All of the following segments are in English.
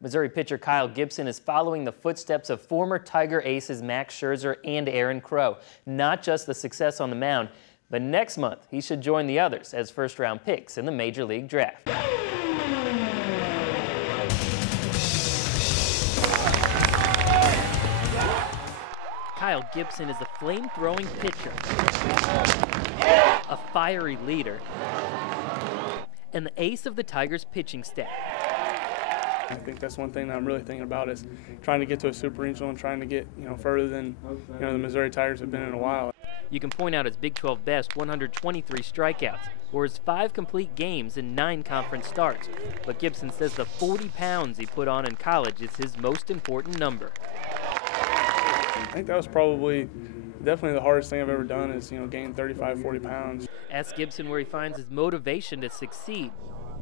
Missouri pitcher Kyle Gibson is following the footsteps of former Tiger aces Max Scherzer and Aaron Crow. Not just the success on the mound, but next month he should join the others as first-round picks in the Major League Draft. Kyle Gibson is a flame-throwing pitcher, a fiery leader, and the ace of the Tigers' pitching staff. I think that's one thing that I'm really thinking about is trying to get to a super regional and trying to get further than the Missouri Tigers have been in a while. You can point out his Big 12 best 123 strikeouts, or his 5 complete games and 9 conference starts. But Gibson says the 40 pounds he put on in college is his most important number. I think that was definitely the hardest thing I've ever done is gain 35, 40 pounds. Ask Gibson where he finds his motivation to succeed,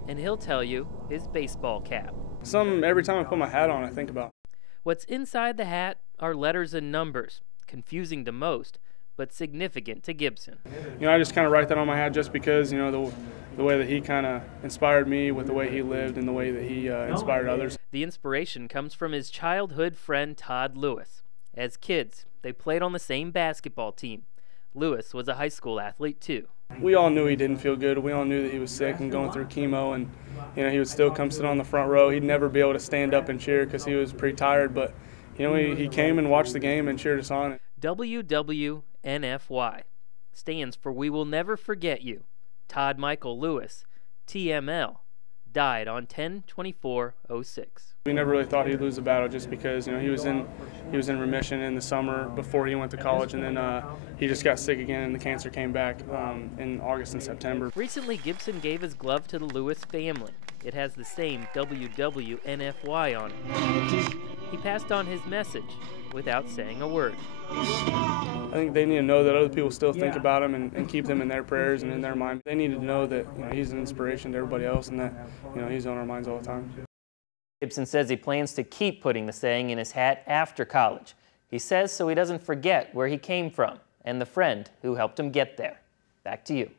and he'll tell you his baseball cap. Every time I put my hat on, I think about. What's inside the hat are letters and numbers, confusing to most, but significant to Gibson. I just kind of write that on my hat just because, the way that he kind of inspired me with the way he lived and the way that he inspired others. The inspiration comes from his childhood friend Todd Lewis. As kids, they played on the same basketball team. Lewis was a high school athlete too. We all knew he didn't feel good. We all knew that he was sick and going through chemo, and he would still come sit on the front row. He'd never be able to stand up and cheer because he was pretty tired, but he came and watched the game and cheered us on. WWNFY stands for We Will Never Forget You. Todd Michael Lewis, TML, died on 10/24/06. We never really thought he'd lose the battle just because he was in remission in the summer before he went to college, and then he just got sick again and the cancer came back in August and September. Recently, Gibson gave his glove to the Lewis family. It has the same WWNFY on it. He passed on his message without saying a word. I think they need to know that other people still think about him and keep them in their prayers and in their mind. They need to know that he's an inspiration to everybody else and that he's on our minds all the time. Gibson says he plans to keep putting the saying in his hat after college. He says so he doesn't forget where he came from and the friend who helped him get there. Back to you.